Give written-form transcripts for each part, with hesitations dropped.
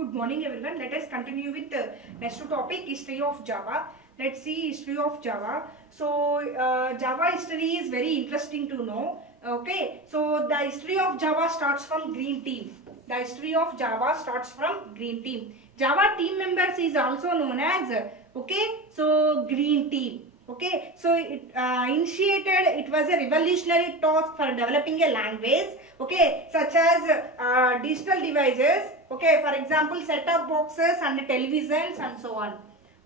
Good morning everyone. Let us continue with the next topic, history of Java. Let's see history of Java. So Java history is very interesting to know. Okay, so the history of Java starts from Green Team. The history of Java starts from Green Team. Java team members is also known as Green Team. Okay, so it it was a revolutionary task for developing a language, okay, such as digital devices, okay, for example set-top boxes and televisions and so on.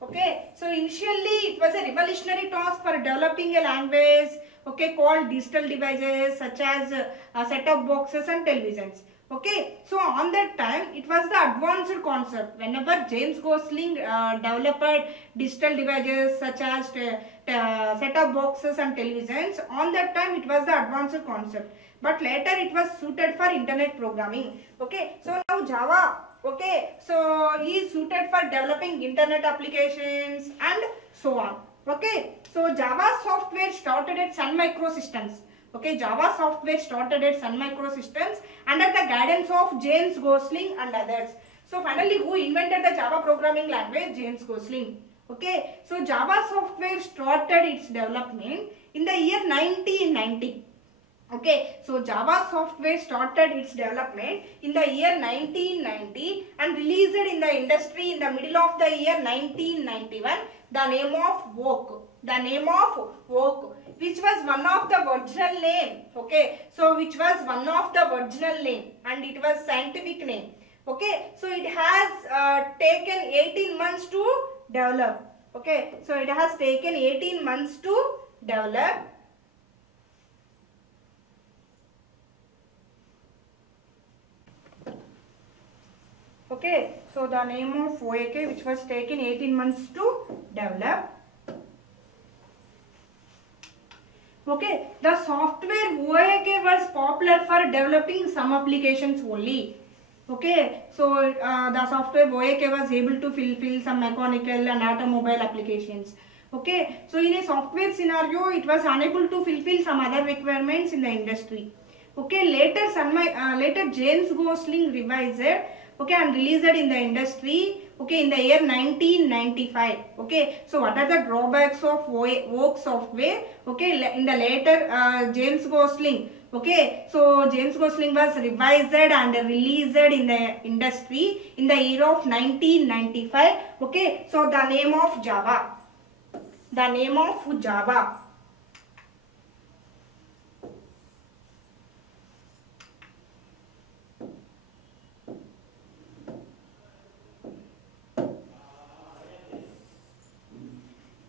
Okay, so initially it was a revolutionary task for developing a language, okay, called digital devices such as set-top boxes and televisions. Okay, so on that time it was the advanced concept. Whenever James Gosling developed digital devices such as set-top boxes and televisions, on that time it was the advanced concept. But later it was suited for internet programming. Okay, so now Java, okay, so is suited for developing internet applications and so on. Okay, so Java software started at Sun Microsystems. Okay, Java software started at Sun Microsystems under the guidance of James Gosling and others. So finally, who invented the Java programming language? James Gosling. Okay, so Java software started its development in the year 1990. Okay, so Java software started its development in the year 1990 and released in the industry in the middle of the year 1991. The name of Work. The name of Work, which was one of the original name. Okay, so which was one of the original name and it was scientific name. Okay, so it has taken 18 months to develop. Okay, so it has taken 18 months to develop. Okay, so the name of OAK, which was taken 18 months to develop. Okay, the software OAK was popular for developing some applications only. Okay, so the software OAK was able to fulfill some mechanical and automobile applications. Okay, so in a software scenario, it was unable to fulfill some other requirements in the industry. Okay, later James Gosling revised it, okay, and released it in the industry, okay, in the year 1995. Okay, so what are the drawbacks of Work software? Okay, in the later James Gosling, okay, so James Gosling was revised and released in the industry in the year of 1995. Okay, so the name of Java. The name of Java.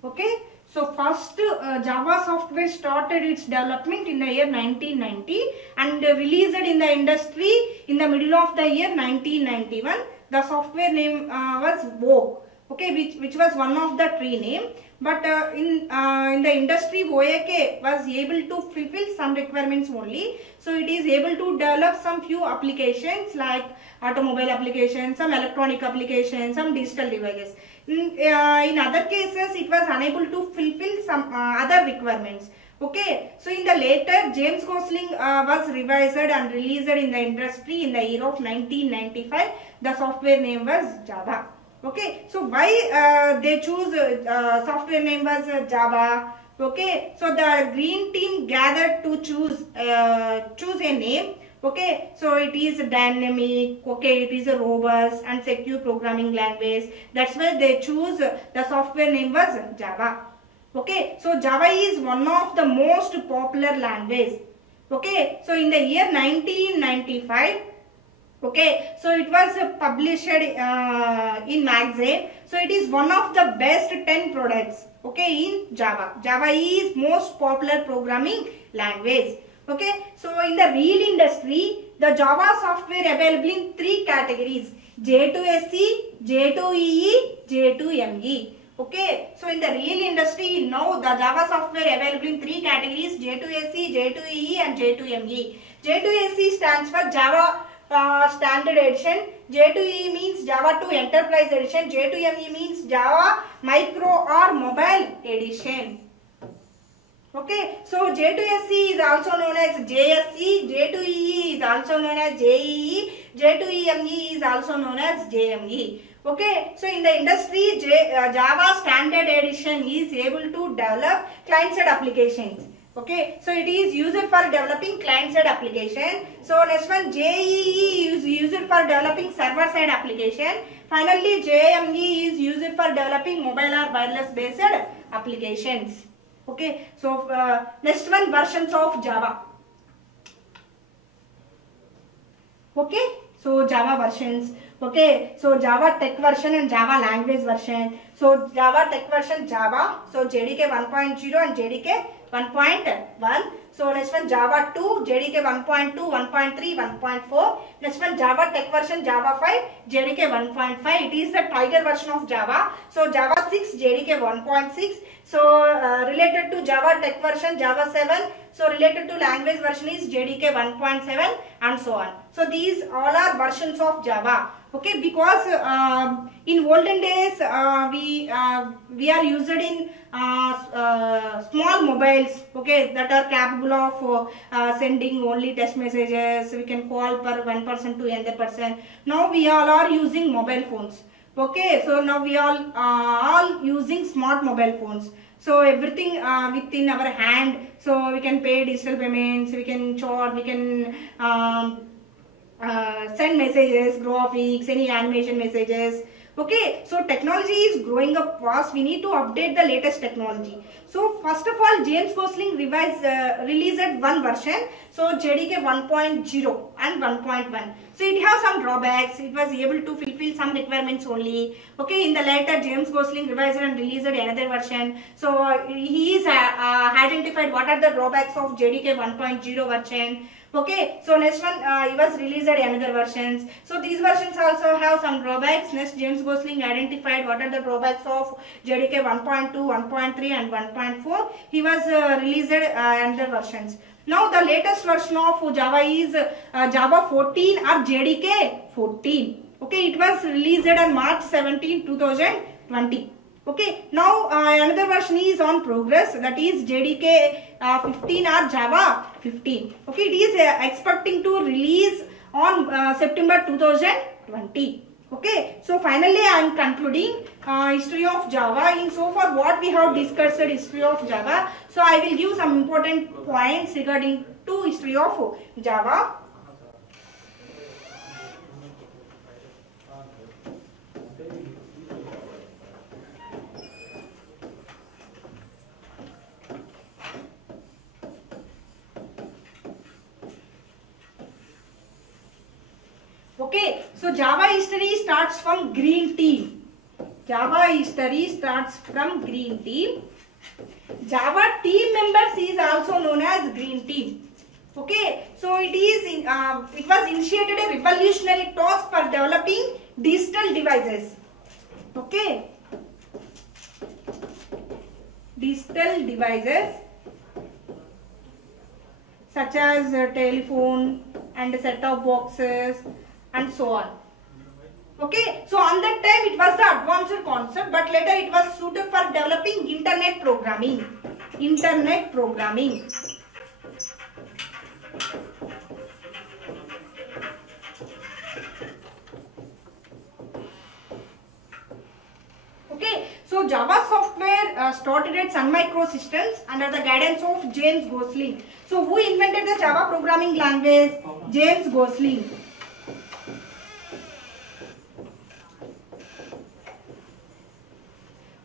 Okay, so first Java software started its development in the year 1990 and released in the industry in the middle of the year 1991. The software name was Work. Okay, which was one of the tree name. But in the industry, OAK was able to fulfill some requirements only. So it is able to develop some few applications like automobile applications, some electronic applications, some digital devices. In other cases, it was unable to fulfill some other requirements. Okay, so in the later, James Gosling was revised and released in the industry in the year of 1995. The software name was Java. Okay, so why they choose software name was Java? Okay, so the Green Team gathered to choose a name. Okay, so it is dynamic. Okay, it is a robust and secure programming language. That's why they choose the software name was Java. Okay, so Java is one of the most popular language. Okay, so in the year 1995. Okay, so it was published in magazine. So it is one of the best 10 products. Okay, in Java. Java is most popular programming language. Okay, so in the real industry, the Java software available in 3 categories: J2SE, J2EE, J2ME. Okay, so in the real industry now the Java software available in 3 categories: J2SE, J2EE and J2ME. J2SE stands for Java Standard Edition. J2EE means Java 2 Enterprise Edition. J2ME means Java Micro or Mobile Edition. Okay, so J2SE is also known as JSE, J2EE is also known as JEE, J2EME is also known as JME. Okay, so in the industry, Java Standard Edition is able to develop client-side applications. Okay, so it is used for developing client-side application. So next one, JEE is used for developing server-side application. Finally, JME is used for developing mobile or wireless-based applications. Okay, so next one, versions of Java. Okay, so Java versions. Okay, so Java tech version and Java language version. So Java tech version Java, so JDK 1.0 and JDK 1.1. So next one, Java 2, JDK 1.2, 1.3, 1.4. Next one, Java tech version Java 5, JDK 1.5. It is the tiger version of Java. So Java 6, JDK 1.6. So related to Java tech version Java 7. So related to language version is JDK 1.7 and so on. So these all are versions of Java. Okay, because in olden days we are used in small mobiles, okay, that are capable of sending only text messages. We can call per one person to another person. Now we all are using mobile phones. Okay, so now we all using smart mobile phones. So everything within our hand. So we can pay digital payments. We can chat. We can send messages, graphics, any animation messages. Okay, so technology is growing up fast. We need to update the latest technology. So first of all, James Gosling released one version. So JDK 1.0 and 1.1. So it has some drawbacks. It was able to fulfill some requirements only. Okay, in the later James Gosling revised and released another version. So he is identified what are the drawbacks of JDK 1.0 version. Okay, so next one he was released another versions. So these versions also have some drawbacks. Next, James Gosling identified what are the drawbacks of JDK 1.2, 1.3 and 1.4. He was released another versions. Now the latest version of Java is Java 14 or JDK 14. Okay, it was released on March 17, 2020. Okay, now another version is on progress, that is JDK 15 or Java 15. Okay, it is expecting to release on September 2020. Okay, so finally I am concluding history of Java. In so far what we have discussed history of Java. So I will give some important points regarding to history of Java. Okay, so Java history starts from green team. Java history starts from green team. Java team members is also known as green team. Okay, so it was initiated a revolutionary task for developing digital devices. Okay, digital devices such as telephone and set-top boxes and so on. Okay, so on that time it was the advanced concept, but later it was suited for developing internet programming. Internet programming. Okay, so Java software started at Sun Microsystems under the guidance of James Gosling. So who invented the Java programming language? James Gosling.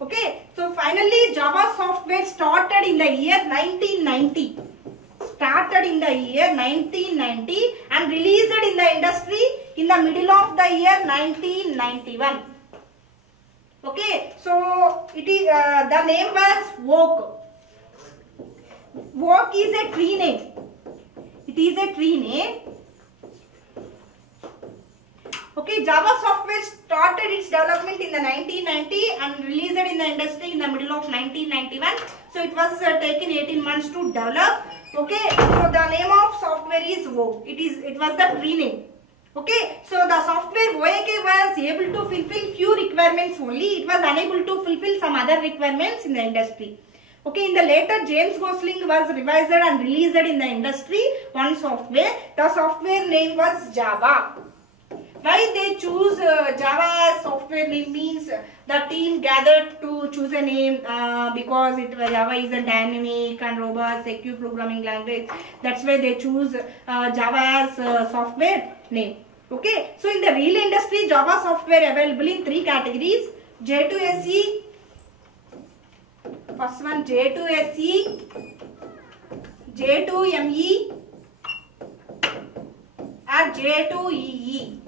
Okay, so finally Java software started in the year 1990. Started in the year 1990 and released in the industry in the middle of the year 1991. Okay, so it is the name was Vogue. Vogue is a tree name. It is a tree name. Okay, Java software started its development in the 1990 and released in the industry in the middle of 1991. So it was taken 18 months to develop. Okay, so the name of software is Vogue. It was the tree name. Okay, so the software Vogue was able to fulfill few requirements only. It was unable to fulfill some other requirements in the industry. Okay, in the later James Gosling was revised and released in the industry one software. The software name was Java. Why they choose Java as software name means the team gathered to choose a name because Java is a dynamic and robust secure programming language. That's why they choose Java as software name. Okay, so in the real industry, Java software available in 3 categories. J2SE, first one J2SE, J2ME and J2EE.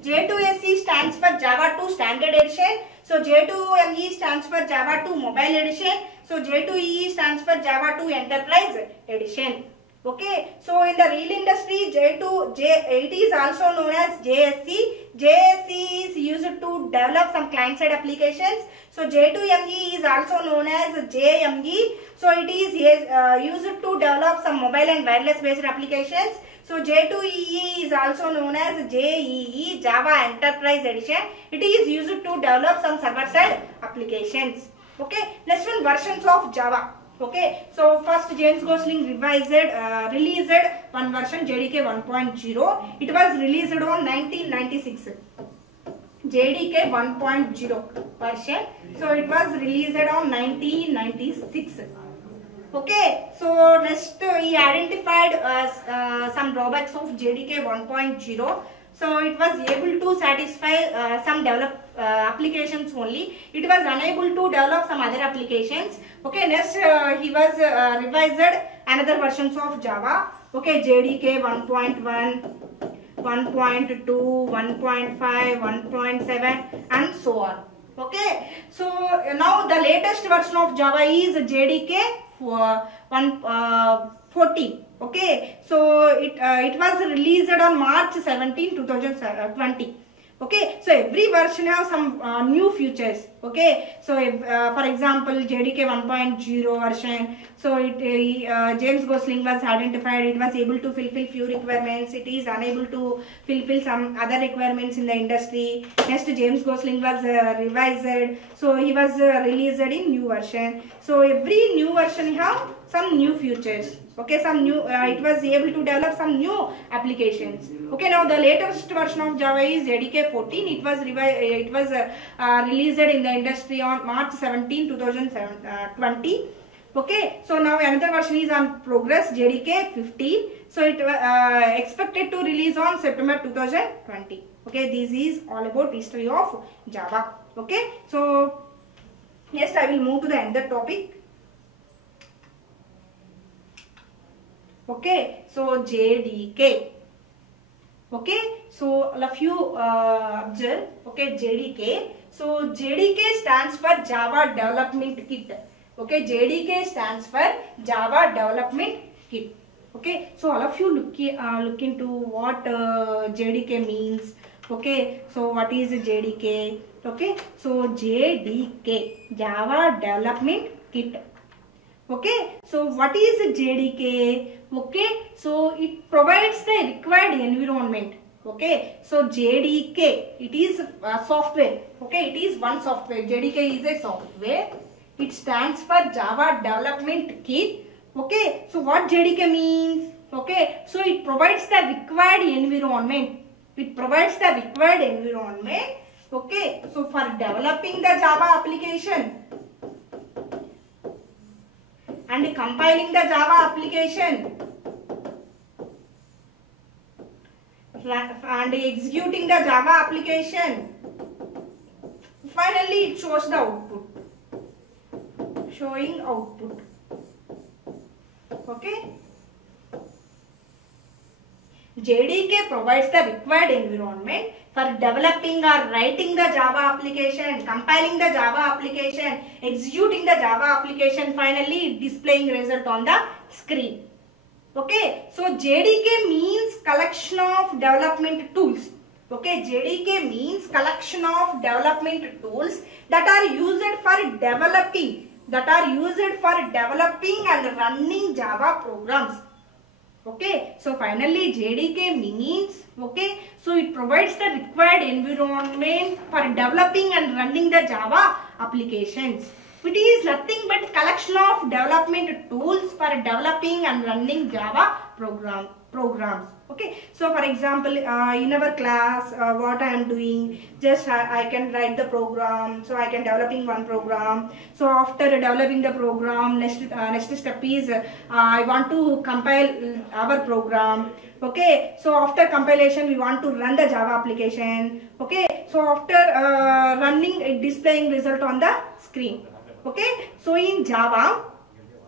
J2SE stands for Java 2 Standard Edition. So J2ME stands for Java 2 Mobile Edition. So J2EE stands for Java 2 Enterprise Edition. Okay, so in the real industry, it is also known as JSE. JSE is used to develop some client-side applications. So J2ME is also known as JME. So it is used to develop some mobile and wireless based applications. So J2EE is also known as JEE, Java Enterprise Edition. It is used to develop some server-side applications. Okay, next one, versions of Java. Okay, so first James Gosling released one version, JDK 1.0. It was released on 1996. JDK 1.0 version. So it was released on 1996. Okay, so next he identified some drawbacks of JDK 1.0. So it was able to satisfy some applications only. It was unable to develop some other applications. Okay, next he was revised another versions of Java. Okay, JDK 1.1, 1.2, 1.5, 1.7 and so on. Okay, so now the latest version of Java is JDK 14. Okay, so it was released on March 17, 2020. Okay, so every version has some new features. Okay, so for example, JDK 1.0 version. So James Gosling was identified. It was able to fulfill few requirements. It is unable to fulfill some other requirements in the industry. Next, James Gosling was revised. So he was released in new version. So every new version have some new features. Okay, some new it was able to develop some new applications. Okay, now the latest version of Java is JDK 14. It was released in the industry on March 17, 2020. Okay, so now another version is on progress, JDK 15. So it expected to release on September 2020. Okay, this is all about history of Java. Okay, so next I will move to the another topic. Okay, so JDK. Okay, so all of you observe. Okay, JDK. So JDK stands for Java Development Kit. Okay, JDK stands for Java Development Kit. Okay, so all of you look into what JDK means. Okay, so what is JDK? Okay, so JDK, Java Development Kit. Okay, so what is JDK? Okay, so it provides the required environment. Okay, so JDK, it is a software. Okay, it is one software. JDK is a software. It stands for Java Development Kit. Okay, so what JDK means? Okay, so it provides the required environment. It provides the required environment. Okay, so for developing the Java application and compiling the Java application and executing the Java application, finally it shows the output, showing output. Okay, JDK provides the required environment for developing or writing the Java application, compiling the Java application, executing the Java application, finally displaying result on the screen. Okay, so JDK means collection of development tools. Okay, JDK means collection of development tools that are used for developing, and running Java programs. Okay, so finally JDK means, okay, so it provides the required environment for developing and running the Java applications. It is nothing but collection of development tools for developing and running Java programs. Okay, so for example, in our class, what I am doing, just I can write the program, so I can developing one program. So after developing the program, next step is I want to compile our program. Okay, so after compilation we want to run the Java application. Okay, so after running, displaying result on the screen. Okay, so in Java,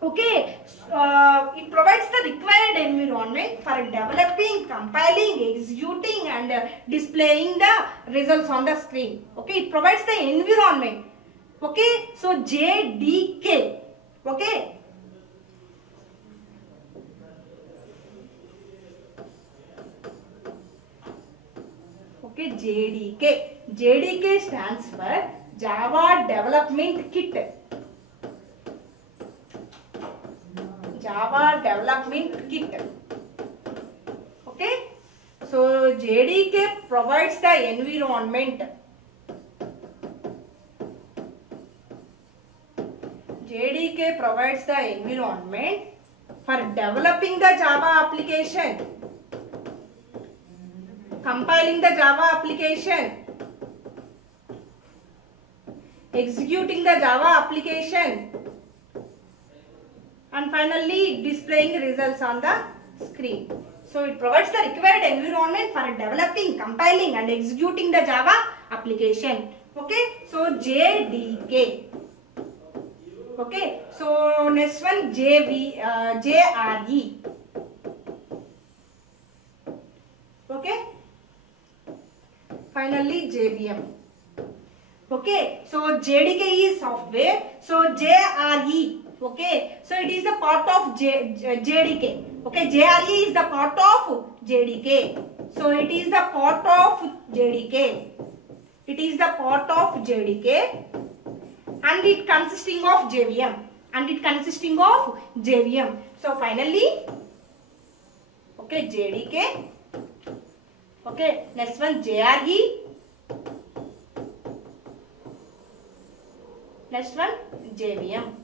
okay, it provides the required environment for developing, compiling, executing and displaying the results on the screen. Okay, it provides the environment. Okay, so JDK. Okay, okay, JDK. JDK stands for Java Development Kit. Java Development Kit. Okay, so JDK provides the environment. JDK provides the environment for developing the Java application, compiling the Java application, executing the Java application, and finally displaying results on the screen. So it provides the required environment for developing, compiling and executing the Java application. Okay, so JDK. Okay, so next one JRE. Okay, finally JVM. Okay, so JDK is software, so JRE. Okay, so it is a part of JDK. Okay, JRE is the part of JDK. So it is the part of JDK. It is the part of JDK and it consisting of JVM. So finally, okay, JDK. Okay, next one JRE. Next one JVM.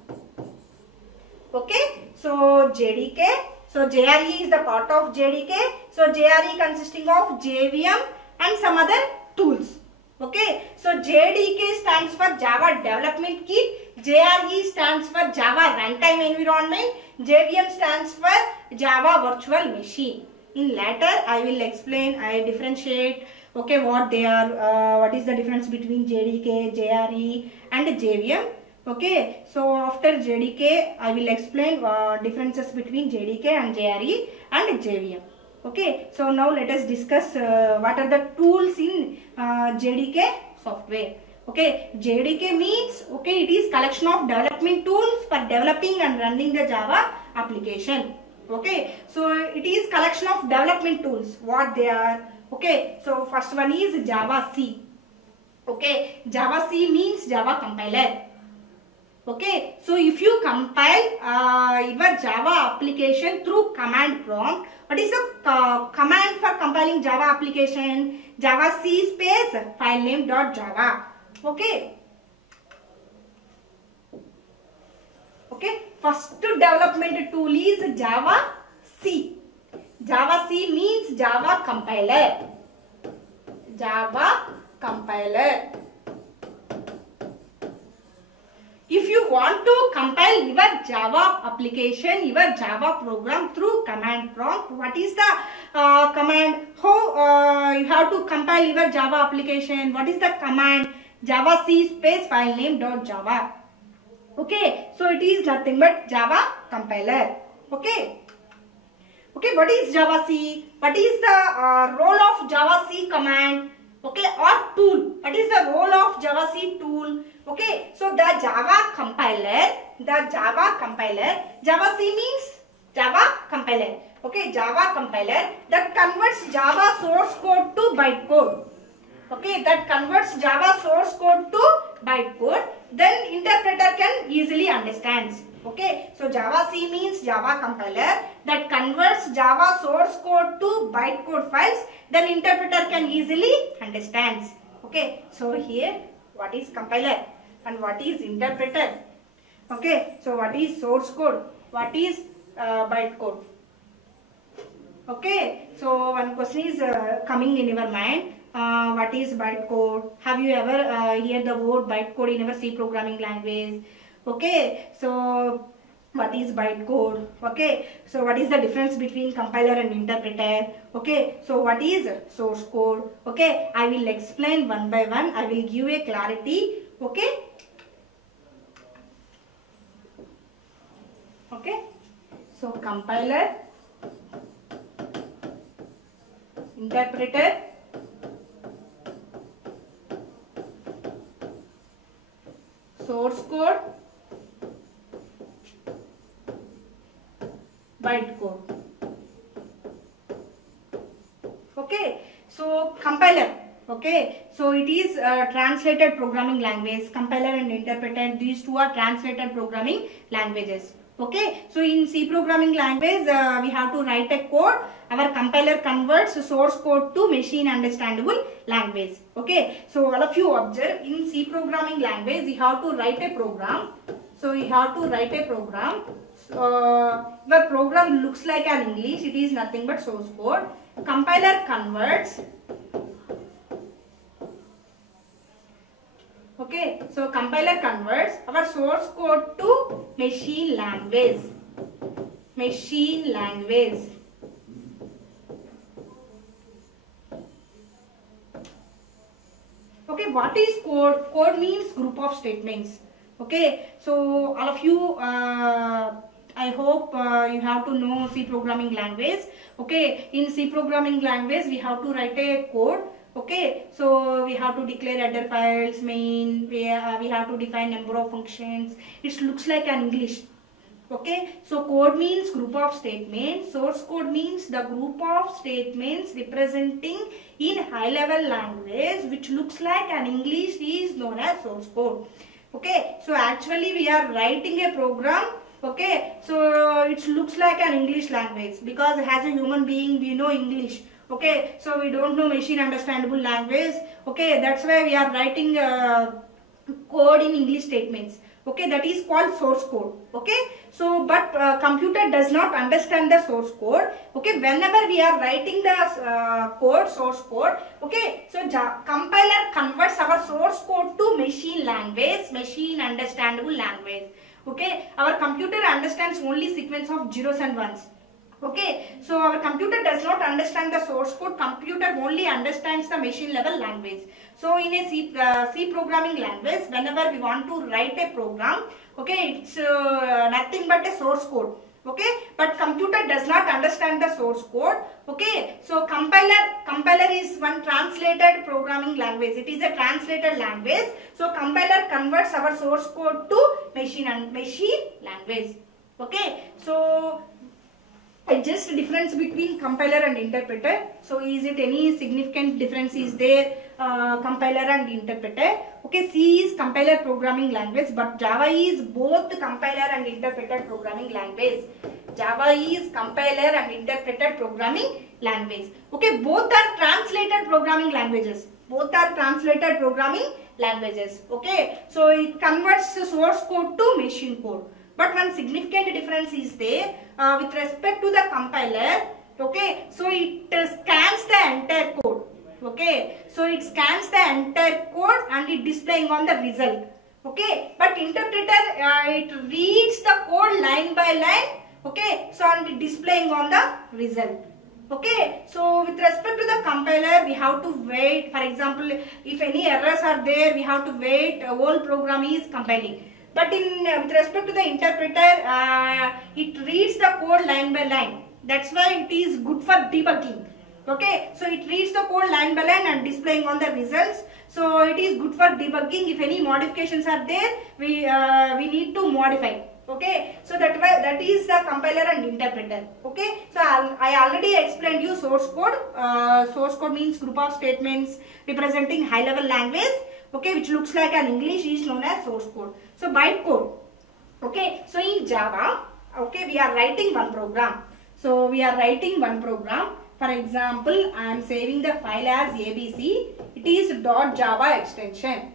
Okay, so JDK, so JRE is the part of JDK, so JRE consisting of JVM and some other tools. Okay, so JDK stands for Java Development Kit, JRE stands for Java Runtime Environment, JVM stands for Java Virtual Machine. In later, I will explain, I differentiate, okay, what they are, what is the difference between JDK, JRE and JVM. Okay, so after JDK, I will explain differences between JDK and JRE and JVM. Okay, so now let us discuss what are the tools in JDK software. Okay, JDK means, okay, it is collection of development tools for developing and running the Java application. Okay, so it is collection of development tools. What they are? Okay, so first one is Java C. Okay, Java C means Java compiler. Okay, so if you compile your Java application through command prompt, what is the command for compiling Java application? Java C space filename.java. Okay. Okay, first development tool is Java C. Java C means Java compiler. Java compiler. If you want to compile your Java application, your Java program through command prompt, what is the command? How you have to compile your Java application? What is the command? Java C space filename.java. Okay, so it is nothing but Java compiler. Okay. Okay, what is Java C? What is the role of Java C command? Okay, or tool. What is the role of Java C tool? Okay, so the Java compiler, Java C means Java compiler. Okay, Java compiler that converts Java source code to bytecode. Okay, that converts Java source code to bytecode. Then interpreter can easily understand. Okay, so Java C means Java compiler that converts Java source code to bytecode files. Then interpreter can easily understand. Okay, so here what is compiler and what is interpreter? Okay, so what is source code? What is bytecode? Okay, so one question is coming in your mind. What is bytecode? Have you ever heard the word bytecode in your C programming language? Okay, so what is bytecode? Okay, so what is the difference between compiler and interpreter? Okay, so what is source code? Okay, I will explain one by one. I will give a clarity. Okay. Okay, so compiler, interpreter, source code, bytecode. Okay, so compiler. Okay, so it is translated programming language. Compiler and interpreter, these two are translated programming languages. Okay, so in C programming language, we have to write a code. Our compiler converts source code to machine understandable language. Okay, so all of you observe, in C programming language, we have to write a program. So we have to write a program. The program looks like an English. It is nothing but source code. Compiler converts. Okay, so compiler converts our source code to machine language. Machine language. Okay, what is code? Code means group of statements. Okay, so all of you, I hope you have to know C programming language. Okay, in C programming language, we have to write a code. Okay, so we have to declare header files, main, we have to define number of functions. It looks like an English. Okay, so code means group of statements. Source code means the group of statements representing in high level language which looks like an English is known as source code. Okay, so actually we are writing a program. Okay, so it looks like an English language because as a human being we know English. Okay, so we don't know machine understandable language. Okay, that's why we are writing code in English statements. Okay, that is called source code. Okay, so but computer does not understand the source code. Okay, whenever we are writing the code, source code. Okay, so compiler converts our source code to machine language, machine understandable language. Okay, our computer understands only sequence of zeros and ones. Okay, so our computer does not understand the source code. Computer only understands the machine level language. So in a C programming language, whenever we want to write a program, okay, it's nothing but a source code. Okay, but computer does not understand the source code. Okay, so compiler is one translated programming language. It is a translated language. So compiler converts our source code to machine language. Okay, so just difference between compiler and interpreter. So is it any significant difference is there? Compiler and interpreter. Okay, C is compiler programming language, but Java is both compiler and interpreter programming language. Java is compiler and interpreter programming language. Okay, both are translated programming languages. Both are translated programming languages. Okay, so it converts the source code to machine code. But one significant difference is there with respect to the compiler. Okay, so it scans the entire code. Okay, so it scans the entire code and it displaying on the result. Okay, but interpreter it reads the code line by line. Okay, so and it displaying on the result. Okay, so with respect to the compiler, we have to wait. For example, if any errors are there, we have to wait. Whole program is compiling. But with respect to the interpreter, it reads the code line by line. That's why it is good for debugging. Okay, so it reads the code line by line and displaying on the results. So it is good for debugging. If any modifications are there, we need to modify. Okay, so that is the compiler and interpreter. Okay, so I already explained you source code. Source code means group of statements representing high level language. Okay, which looks like an English is known as source code. So bytecode. Okay, so in Java, okay, we are writing one program. So we are writing one program. For example, I am saving the file as ABC. It is .java extension.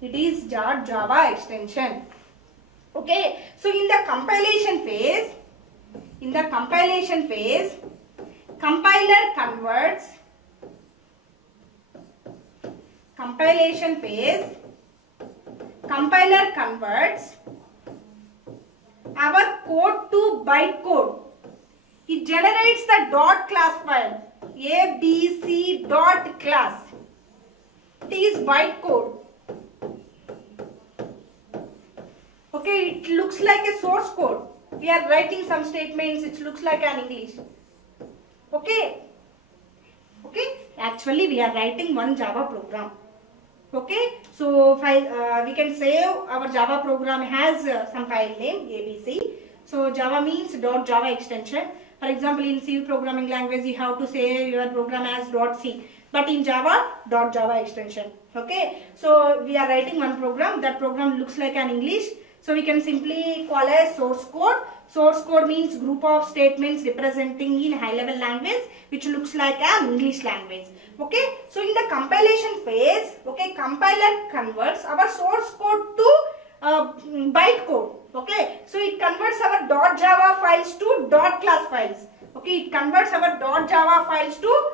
It is .java extension. Okay, so in the compilation phase, compiler converts our code to bytecode. It generates the dot class file abc dot class. It is bytecode. Okay, it looks like a source code. We are writing some statements, it looks like an English. Okay, actually we are writing one Java program. Okay, so we can say our Java program has some file name ABC. So Java means .java extension. For example, in C programming language you have to say your program as .c, but in Java .java extension. Okay, so we are writing one program. That program looks like an English. So we can simply call as source code. Source code means group of statements representing in high level language which looks like an English language. Okay, so in the compilation phase, okay, compiler converts our source code to bytecode. Okay, so it converts our .java files to .class files. Okay, it converts our .java files to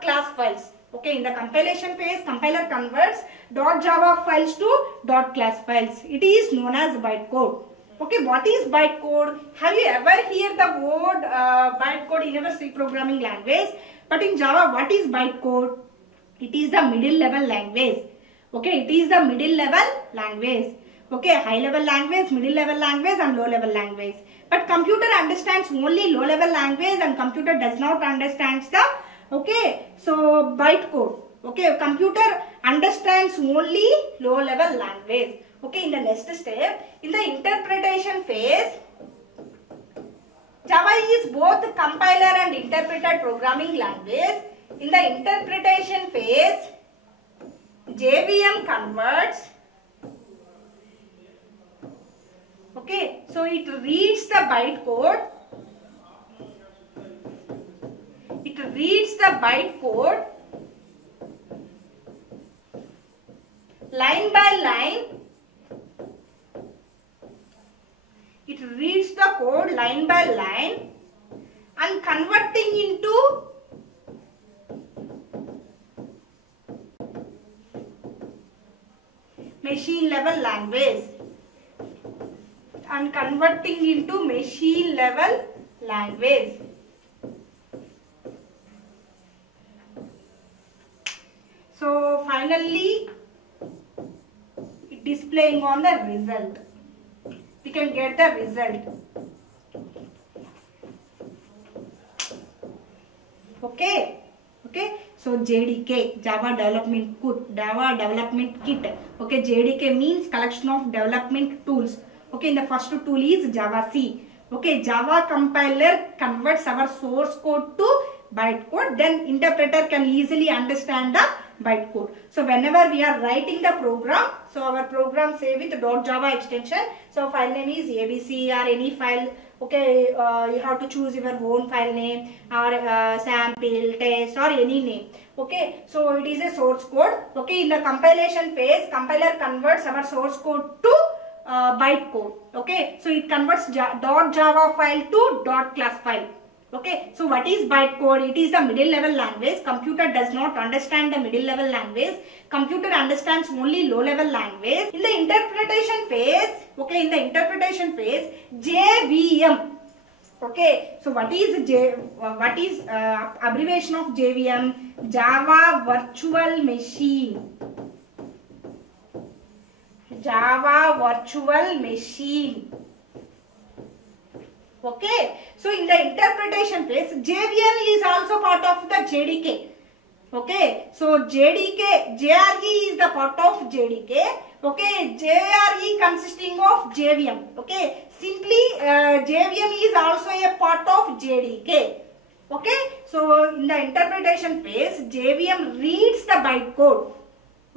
.class files. Okay, in the compilation phase, compiler converts .java files to .class files. It is known as bytecode. Okay, what is bytecode? Have you ever heard the word bytecode in our C programming language? But in Java, what is bytecode? It is the middle level language. Okay, it is the middle level language. Okay, high level language, middle level language and low level language. But computer understands only low level language and computer does not understand the, okay, so bytecode. Okay, computer understands only low level language. Okay, in the next step, in the interpretation phase, Java is both compiler and interpreter programming language. In the interpretation phase, JVM converts. Okay, so it reads the bytecode. It reads the bytecode line by line. It reads the code line by line and converting into machine level language. So finally, it displaying on the result. We can get the result. Okay. So JDK, Java Development Kit. Okay, JDK means collection of development tools. Okay, in the first tool is Java C. Okay, Java compiler converts our source code to bytecode. Then interpreter can easily understand the bytecode. So whenever we are writing the program, so our program say with .java extension. So file name is ABC or any file. Okay, you have to choose your own file name or sample, test or any name. Okay, so it is a source code. Okay, in the compilation phase, compiler converts our source code to bytecode. Okay, so it converts .java file to .class file. Okay, so what is bytecode? It is a middle level language. Computer does not understand the middle level language. Computer understands only low level language. In the interpretation phase, okay, JVM. Okay, so what is abbreviation of JVM? Java Virtual Machine. Java Virtual Machine. Okay, so in the interpretation phase, JVM is also part of the JDK. Okay, so JDK, JRE is the part of JDK. Okay, JRE consisting of JVM. Okay, simply JVM is also a part of JDK. Okay, so in the interpretation phase, JVM reads the bytecode.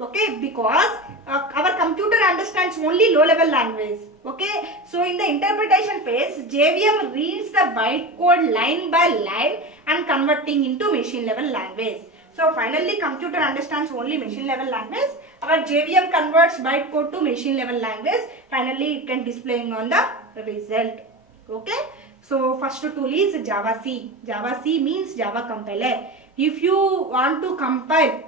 Okay, because our computer understands only low level language. Okay, so in the interpretation phase, JVM reads the bytecode line by line and converting into machine level language. So finally computer understands only machine level language. Our JVM converts bytecode to machine level language. Finally it can displaying on the result. Okay. So first tool is Java C. Java C means Java compiler. If you want to compile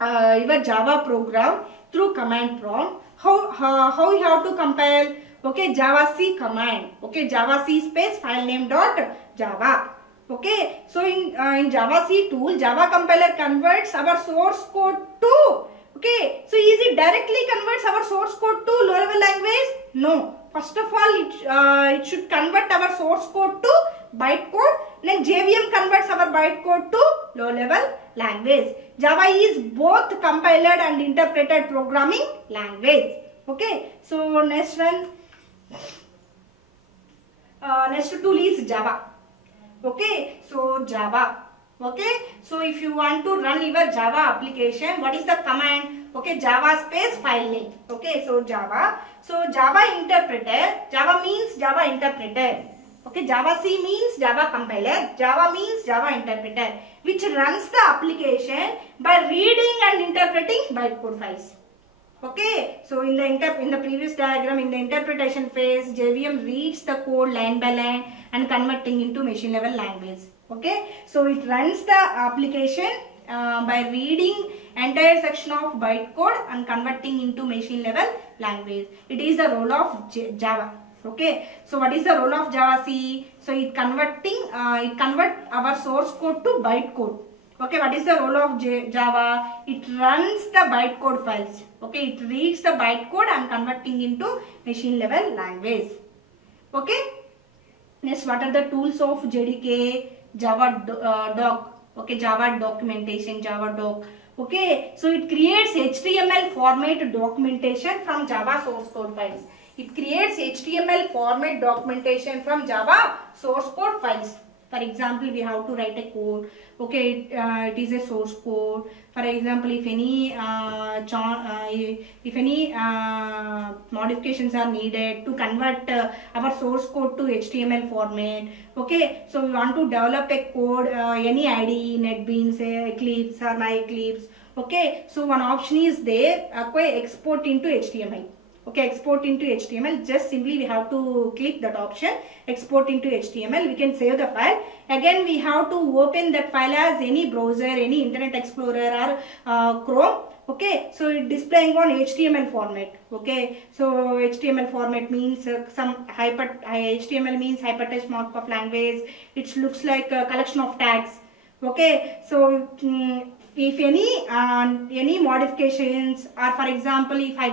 your Java program through command prompt, how you have to compile? Okay, Java C command. Okay, Java C space file name dot Java. Okay, so in Java C tool, Java compiler converts our source code to, okay, so is it directly converts our source code to low level language? No. First of all, it should convert our source code to bytecode. Then JVM converts our bytecode to low level language. Java is both compiled and interpreted programming language. Okay, so next one, next tool is Java. Okay, so Java. Okay, so if you want to run your Java application, what is the command? Okay, Java space file name. Okay, so Java. So Java interpreter. Java means Java interpreter. Okay, Java C means Java compiler. Java means Java interpreter, which runs the application by reading and interpreting bytecode files. Okay, so in the previous diagram, in the interpretation phase, JVM reads the code line by line and converting into machine level language. Okay, so it runs the application by reading entire section of bytecode and converting into machine level language. It is the role of Java. Okay, so what is the role of Java C? So it convert our source code to bytecode. Okay, what is the role of Java? It runs the bytecode files. Okay, it reads the bytecode and converting into machine level language. Okay, next, what are the tools of JDK? Java doc. Okay, Java documentation, Java doc. Okay, so it creates HTML format documentation from Java source code files. It creates HTML format documentation from Java source code files. For example, we have to write a code. Okay, it is a source code. For example, if any modifications are needed to convert our source code to HTML format. Okay, so we want to develop a code, any IDE, NetBeans, Eclipse or MyEclipse. Okay, so one option is there. Okay, export into HTML. Okay, export into HTML. Just simply we have to click that option, export into HTML. We can save the file. Again, we have to open that file as any browser, any Internet Explorer or Chrome. Okay, so it displaying on HTML format. Okay, so HTML format means HTML means hypertext markup language. It looks like a collection of tags. Okay, so if any modifications, or for example, if I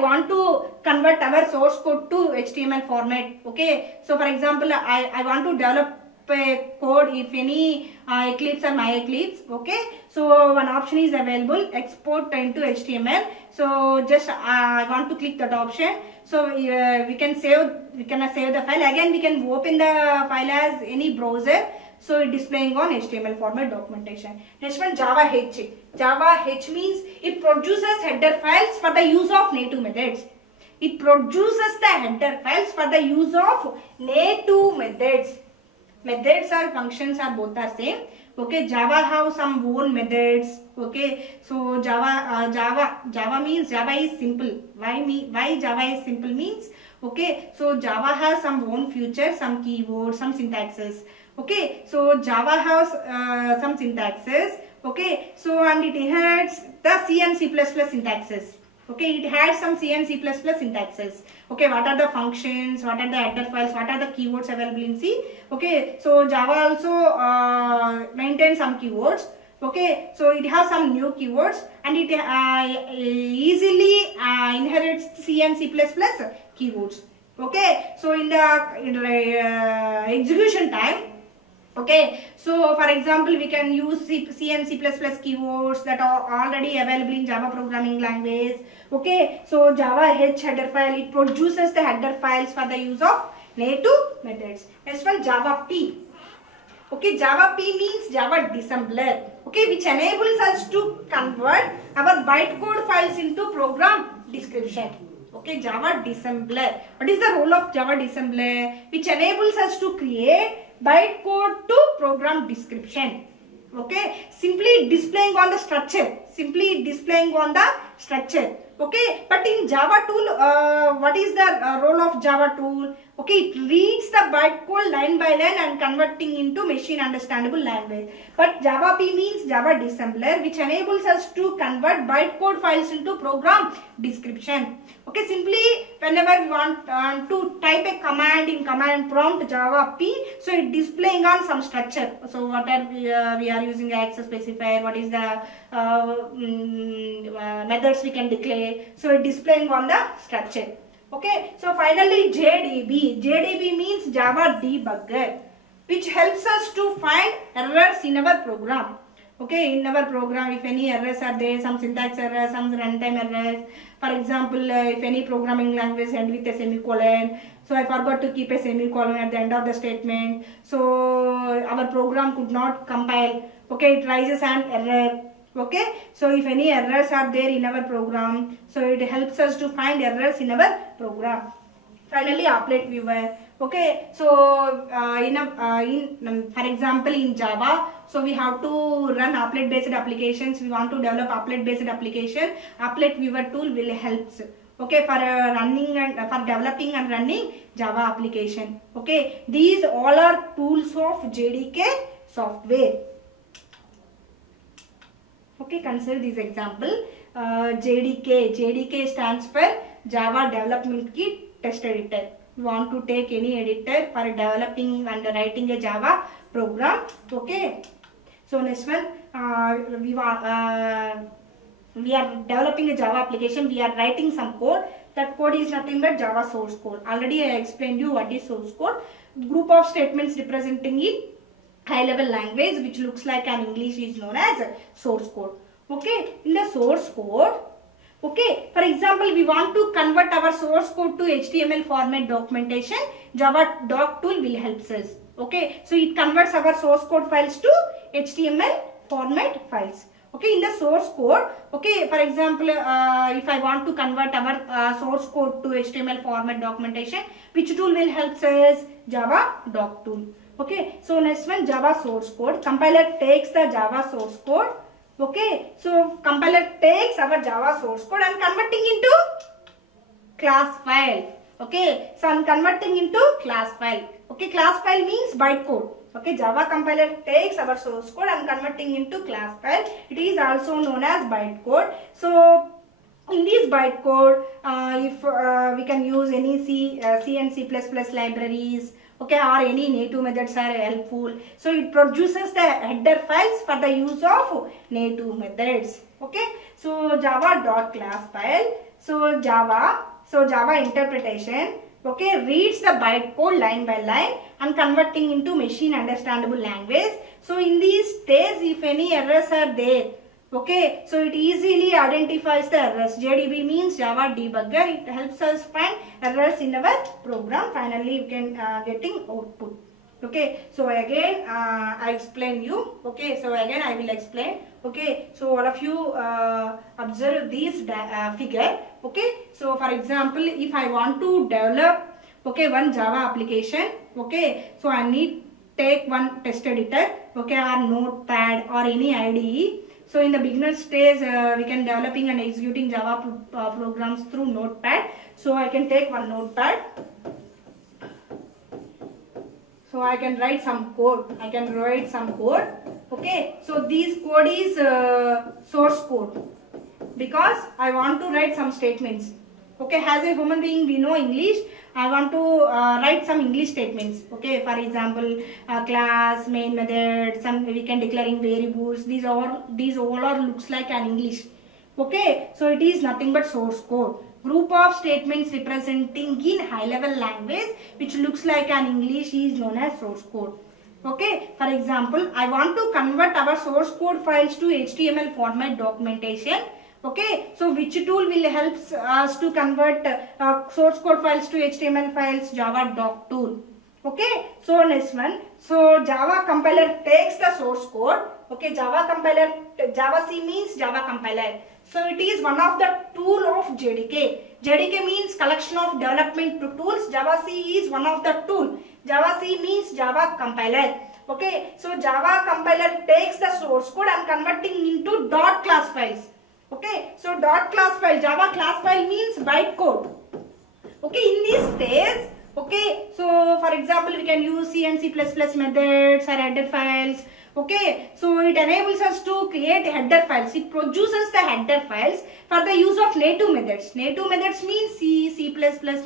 want to convert our source code to HTML format. Okay, so for example, I want to develop a code, if any Eclipse or MyEclipse. Okay, so one option is available, export into HTML. So just I want to click that option. So we can save the file. Again, we can open the file as any browser. So it displaying on HTML format documentation. Next one, Java H. Java H means it produces header files for the use of native methods. It produces the header files for the use of native methods. Methods or functions are both are same. Okay, Java have some own methods. Okay, so Java means Java is simple. Why Java is simple means, okay, so Java has some own features, some keywords, some syntaxes. Okay, so Java has some syntaxes. Okay, so and it inherits the C and C++ syntaxes. Okay, it has some C and C++ syntaxes. Okay, what are the functions, what are the header files, what are the keywords available in C. Okay, so Java also maintains some keywords. Okay, so it has some new keywords and it easily inherits C and C++ keywords. Okay, so in the execution time, okay, so for example, we can use C and C++ keywords that are already available in Java programming language. Okay, so Java H header file, it produces the header files for the use of native methods. Next one, Java P. Okay, Java P means Java disassembler. Okay, which enables us to convert our bytecode files into program description. Okay, Java disassembler. What is the role of Java disassembler? Which enables us to create bytecode to program description. Okay, simply displaying on the structure, okay. But in Java tool, what is the role of Java tool? Okay, it reads the bytecode line by line and converting into machine understandable language. But Java P means Java disassembler, which enables us to convert bytecode files into program description. Okay, simply whenever we want to type a command in command prompt Java P, so it displaying on some structure. So what are we are using access specifier, what is the methods we can declare, so it displaying on the structure. Okay, so finally JDB means Java debugger, which helps us to find errors in our program. Okay, in our program, if any errors are there, some syntax errors, some runtime errors. For example, if any programming language end with a semicolon, so I forgot to keep a semicolon at the end of the statement, so our program could not compile. Okay, it raises an error. Okay, so if any errors are there in our program, so it helps us to find errors in our program. Finally, applet viewer. Okay, so for example in Java, so we have to run applet based applications. We want to develop applet based application. Applet viewer tool will help. Okay, for running and for developing and running Java application. Okay, these all are tools of JDK software. Okay, consider this example. JDK stands for Java Development Kit Test Editor. We want to take any editor for developing and writing a Java program. Okay, so next one, we are developing a Java application. We are writing some code. That code is nothing but Java source code. Already I explained you what is source code. Group of statements representing in high level language which looks like an English is known as source code. Okay, in the source code, okay, for example, we want to convert our source code to HTML format documentation. Java doc tool will help us. Okay, so it converts our source code files to HTML format files. Okay, in the source code, okay, for example, if I want to convert our source code to HTML format documentation, which tool will help us? Java doc tool. Okay, so next one, Java source code. Compiler takes the Java source code. Okay, so compiler takes our Java source code and converting into class file. Okay, so I'm converting into class file. Okay, class file means bytecode. Okay, Java compiler takes our source code and converting into class file. It is also known as bytecode. So in this bytecode, if we can use any C and C++ libraries, okay, or any native methods are helpful. So it produces the header files for the use of native methods. Okay, so Java.class file. So Java interpretation, okay, reads the bytecode line by line and converting into machine understandable language. So in these stages, if any errors are there, okay, so it easily identifies the errors. JDB means Java debugger. It helps us find errors in our program. Finally, you can getting output. Okay, so again I explain you. Okay, so again I will explain. Okay, so all of you observe this figure. Okay, so for example, if I want to develop, okay, one Java application, okay, so I need take one test editor, okay, or notepad or any IDE. So in the beginner stage, we can developing and executing Java programs through notepad. So I can take one notepad. So I can write some code. Okay, so this code is source code because I want to write some statements. Okay, as a human being, we know English. I want to write some English statements. Okay, for example, class, main method, some we can declaring variables. These all are looks like an English. Okay, so it is nothing but source code. Group of statements representing in high level language which looks like an English is known as source code. Okay, for example, I want to convert our source code files to HTML format documentation. Okay, so which tool will help us to convert source code files to HTML files? Java doc tool. Okay, so next one, so Java compiler takes the source code. Okay, Java compiler, Java C means Java compiler. So it is one of the tool of JDK. JDK means collection of development tools. Java C is one of the tool. Java C means Java compiler. Okay, so Java compiler takes the source code and converting into dot class files. Okay, so dot class file, Java class file means bytecode. Okay, in these days, okay, so for example, we can use C and C++ methods or header files. Okay, so it enables us to create header files. It produces the header files for the use of native methods. Native methods means C, C++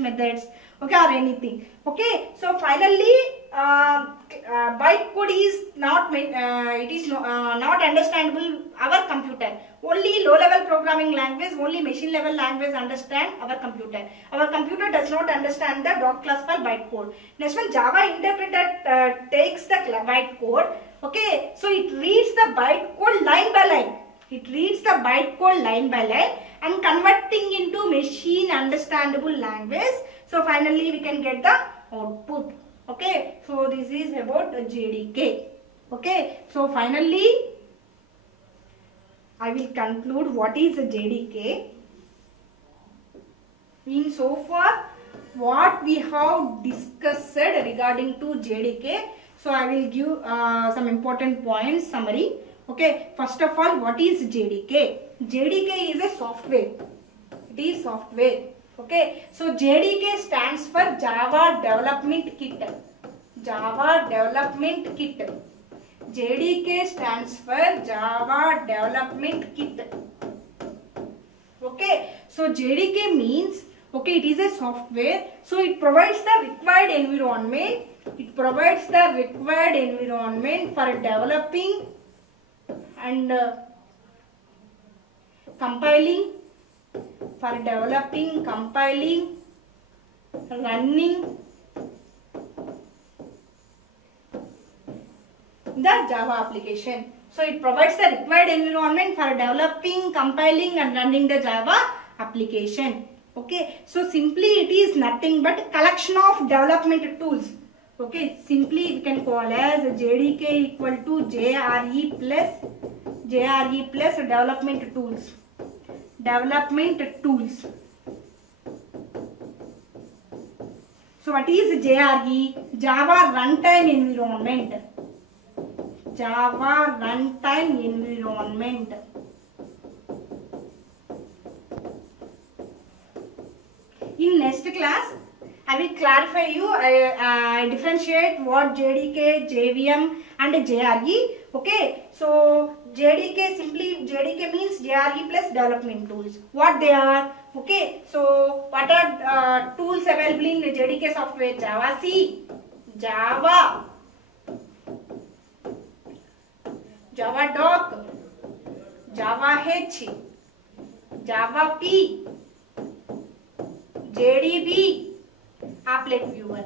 methods, okay, or anything. Okay, so finally, bytecode is not not understandable our computer. Only low-level programming language, only machine-level language understand our computer. Our computer does not understand the dot class file bytecode. Next one, Java interpreter takes the bytecode. Okay, so it reads the bytecode line by line. It reads the bytecode line by line and converting into machine understandable language. So finally, we can get the output. Okay, so this is about JDK. Okay, so finally, I will conclude what is a JDK. In so far, what we have discussed regarding to JDK. So I will give some important points summary. Okay, first of all, what is JDK? JDK is a software. It is software. Okay, so JDK stands for Java Development Kit. Java Development Kit. JDK stands for Java Development Kit. Okay, so JDK means, okay, it is a software. So it provides the required environment. It provides the required environment for developing and compiling, running the Java application. So it provides the required environment for developing, compiling and running the Java application. Okay, so simply it is nothing but a collection of development tools. Okay, simply we can call as JDK equal to JRE plus development tools. So what is JRE? Java Runtime Environment. Java Runtime Environment. In next class, I will clarify you, I differentiate what JDK, JVM and JRE. Okay, so JDK means JRE plus development tools. What they are? Okay, so what are tools available in the JDK software? Java C, Java Doc, Java H, Java P, JDB, Applet Viewer.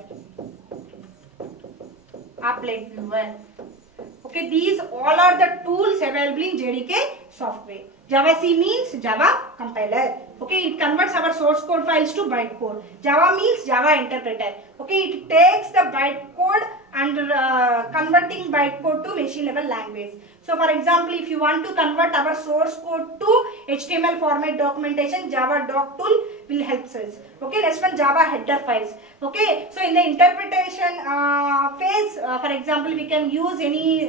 Okay, these all are the tools available in JDK software. Java C means Java compiler. Okay, it converts our source code files to bytecode. Java means Java interpreter. Okay, it takes the bytecode and converting bytecode to machine level language. So for example, if you want to convert our source code to HTML format documentation, Java doc tool will help us. Okay, next one, Java header files. Okay, so in the interpretation phase, for example, we can use any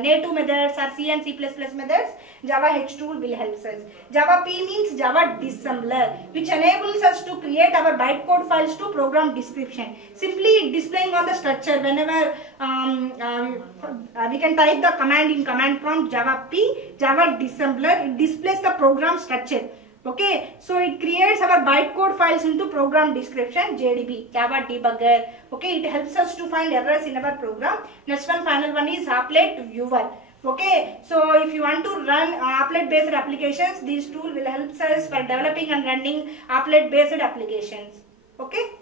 native methods or C and C++ methods. Java H tool will help us. Java P means Java disassembler, which enables us to create our bytecode files to program description. Simply displaying on the structure whenever we can type the command in command prompt Java P, Java disassembler, it displays the program structure. Okay, so it creates our bytecode files into program description. JDB, Java debugger. Okay, it helps us to find errors in our program. Next one, final one is Applet Viewer. Okay, so if you want to run applet based applications, this tool will help us for developing and running applet based applications. Okay.